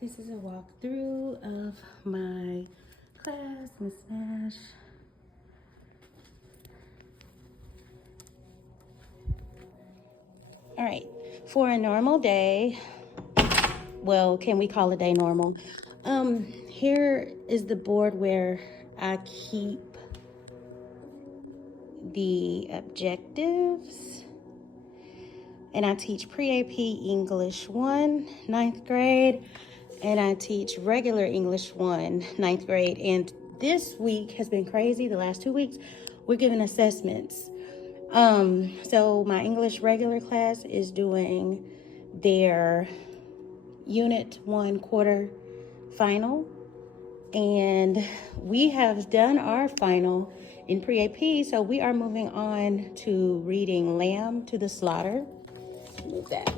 This is a walkthrough of my class, Miss Nash. All right, for a normal day, well, can we call a day normal? Here is the board where I keep the objectives, and I teach pre-AP English 1, 9th grade, and I teach regular English 1, 9th grade. And this week has been crazy. The last 2 weeks, we're giving assessments. So my English regular class is doing their Unit 1 quarter final, and we have done our final in pre-AP, so we are moving on to reading Lamb to the Slaughter. Move that.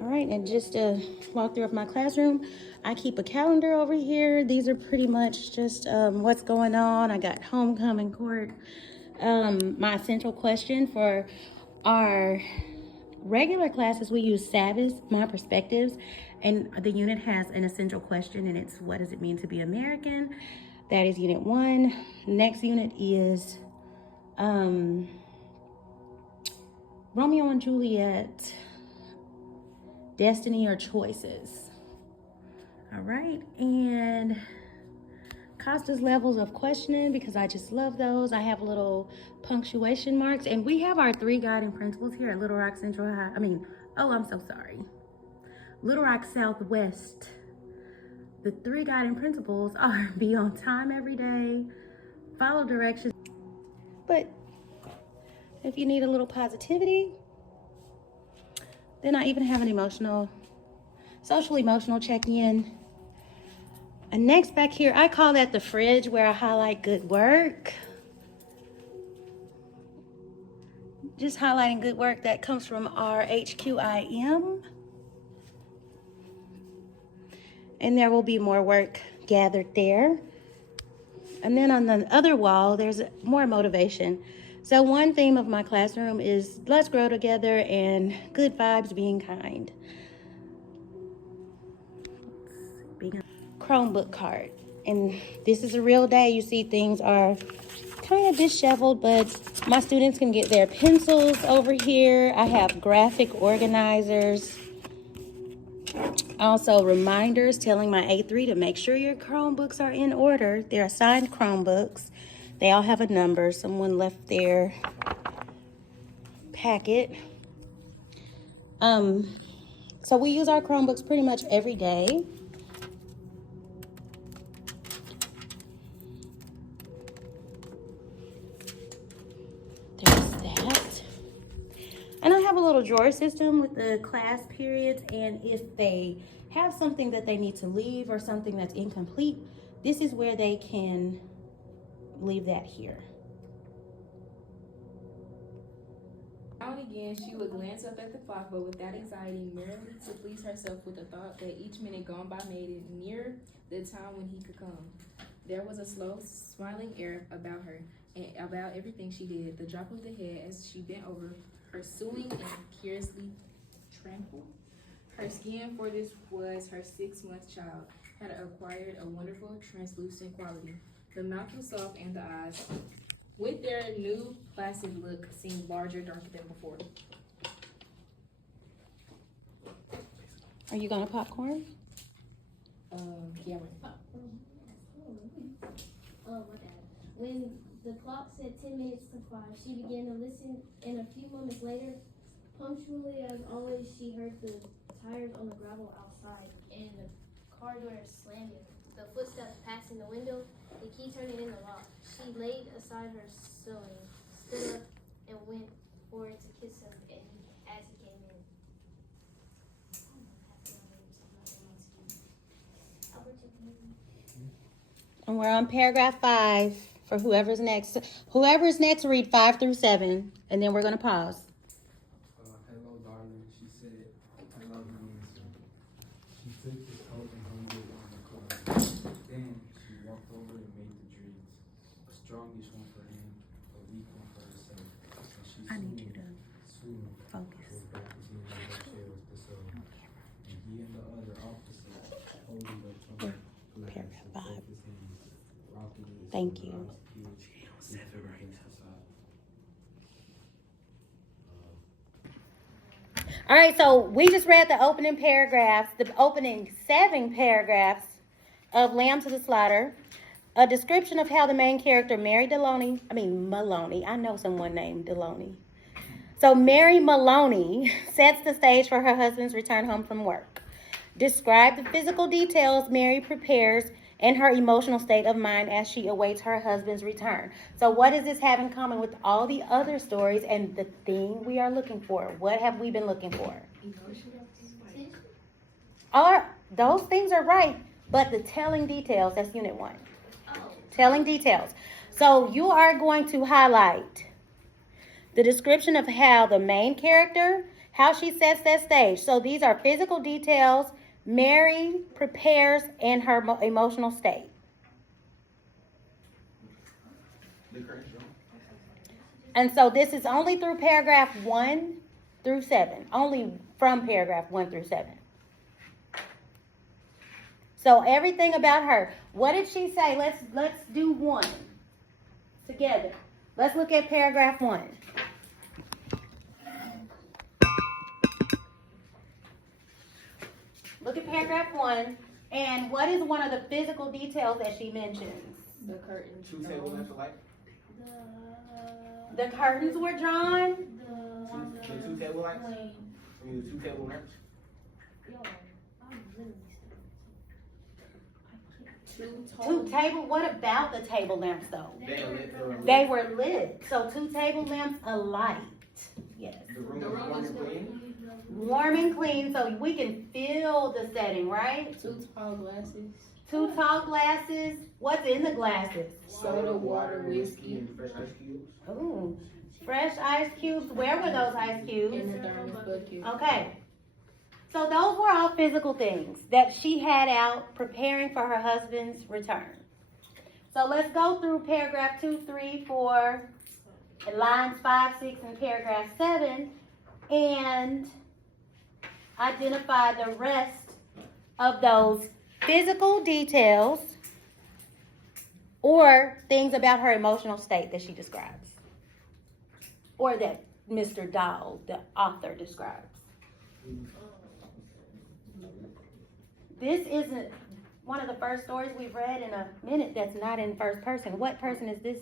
All right, and just a walkthrough of my classroom. I keep a calendar over here. These are pretty much just what's going on. I got homecoming court. My essential question for our regular classes, we use Savvis, My Perspectives, and the unit has an essential question, and it's what does it mean to be American? That is Unit 1. Next unit is Romeo and Juliet, Destiny or Choices. All right, and Costa's levels of questioning, because I just love those. I have little punctuation marks, and we have our 3 guiding principles here at Little Rock Central High. I'm so sorry. Little Rock Southwest. The 3 guiding principles are be on time every day, follow directions. But if you need a little positivity, then I even have an social emotional check-in. And next back here, I call that the fridge, where I highlight good work. Just highlighting good work that comes from our HQIM. And there will be more work gathered there. And then on the other wall, there's more motivation. So one theme of my classroom is let's grow together and good vibes, being kind. Chromebook card. And this is a real day. You see things are kind of disheveled, but my students can get their pencils over here. I have graphic organizers. Also reminders telling my A3 to make sure your Chromebooks are in order. They're assigned Chromebooks. They all have a number. Someone left their packet. So we use our Chromebooks pretty much every day. There's that. And I have a little drawer system with the class periods, and if they have something that they need to leave or something that's incomplete, this is where they can leave that here. Now and again, she would glance up at the clock, but without anxiety, merely to please herself with the thought that each minute gone by made it nearer the time when he could come. There was a slow, smiling air about her and about everything she did. The drop of the head as she bent over, her sewing and curiously tranquil. Her skin, for this was her 6-month child, had acquired a wonderful translucent quality. The mouth was soft and the eyes, with their new placid look, seemed larger, darker than before. Are you gonna popcorn? Yeah. When the clock said 10 minutes to 5, she began to listen, and a few moments later, punctually as always, she heard the tires on the gravel outside and the car door slamming, the footsteps passing the window, the key turning in the lock. She laid aside her sewing, stood up, and went forward to kiss him as he came in. And we're on paragraph 5 for whoever's next. Whoever's next, read 5 through 7, and then we're gonna pause. Hello, darling, she said. I love you, answer. She took his coat and hung it on the cloth. Then she walked over and made the dreams. A strongish one for him, a weak one for herself. And she I need you to soon focus. was back to seeing the chairs, the soul. And he Thank you. All right, so we just read the opening paragraphs, the opening 7 paragraphs of Lamb to the Slaughter. A description of how the main character, Maloney. I know someone named Deloney. So Mary Maloney sets the stage for her husband's return home from work. Describe the physical details Mary prepares and her emotional state of mind as she awaits her husband's return. So what does this have in common with all the other stories and the thing we are looking for? What have we been looking for? Those things are right, but the telling details, that's unit 1. Telling details. So you are going to highlight the description of how the main character, how she sets that stage. So these are physical details Mary prepares and her emotional state. And so this is only through paragraph 1 through 7. Only from paragraph 1 through 7. So everything about her. What did she say? Let's do 1 together. Let's look at paragraph 1. Look at paragraph 1. And what is one of the physical details that she mentions? The curtains. 2 table lamps of light. The curtains were drawn. The 2 table lights. The 2 table lamps. What about the table lamps though? They were lit. They were lit. So 2 table lamps alight. Yes. The room was warm and clean. Warm and clean, so we can feel the setting, right? 2 tall glasses. 2 tall glasses. What's in the glasses? Soda, water, whiskey. And fresh ice cubes. Ooh, fresh ice cubes. Where were those ice cubes? In the thermos bucket. Okay. So those were all physical things that she had out preparing for her husband's return. So let's go through paragraph 2, 3, 4, and lines 5, 6, and paragraph 7, and identify the rest of those physical details or things about her emotional state that she describes, or that Mr. Dahl, the author, describes. This isn't one of the first stories we've read in a minute that's not in first person. What person is this?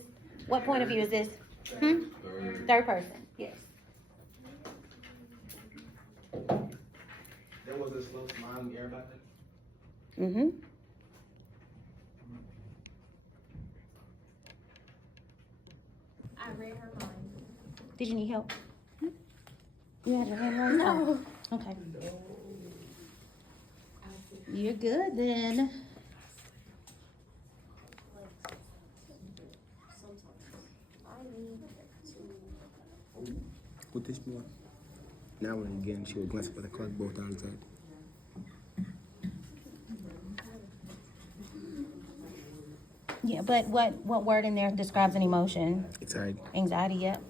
What point of view is this? Third person, yes. There was a slow smile in the air about that. Mm-hmm. I read her mind. Did you need help? You had your hand raised? No. Oh, okay. You're good then. With this one, now and again, she would glance up at the clock both times. Yeah, but what word in there describes an emotion? Excited. Anxiety, yep.